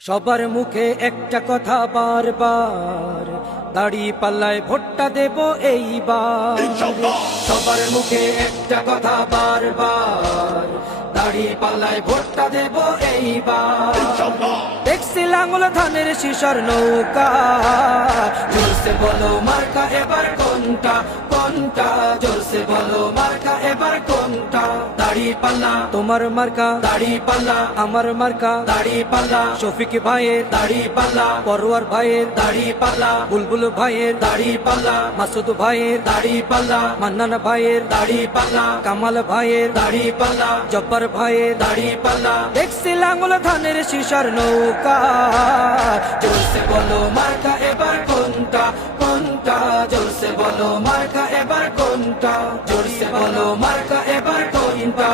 সবার মুখে একটা কথা বারবার, দাড়ি পাল্লায় ভোটটা দেব এইবার। সবার মুখে একটা কথা বারবার, দাড়ি পাল্লায় ভোটটা দেব এইবার। দেখছি লাঙ্গল ধানের শিশর নৌকা, জোরসে বলো মার্কা এবার কোনটা কোনটা, জোরসে বলো মার্কা এবার কোনটা। দাড়ি পাল্লা তোমার মার্কা, দাড়ি পাল্লা আমার মার্কা, দাড়ি পাল্লা শফিক ভাইয়ের দাড়ি পাল্লা, পরোয়ার ভাইয়ের দাড়ি পাল্লা, বুলবুল ভাইয়ের দাড়ি পাল্লা, মাসুদ ভাইয়ের দাড়ি পাল্লা, মান্নান ভাইয়ের দাড়ি পাল্লা, কামাল ভাইয়ের দাড়ি পাল্লা, জব্বার ভাইয়ের দাড়ি পাল্লা। দেখছি লাঙ্গল ধানের শিশার নৌকা, জোরসে বলো মার্কা এবার কোনটা কোনটা, জোরসে বলো মার্কা এবার কোনটা, জোরসে বলো মার্কা এবার কোনটা।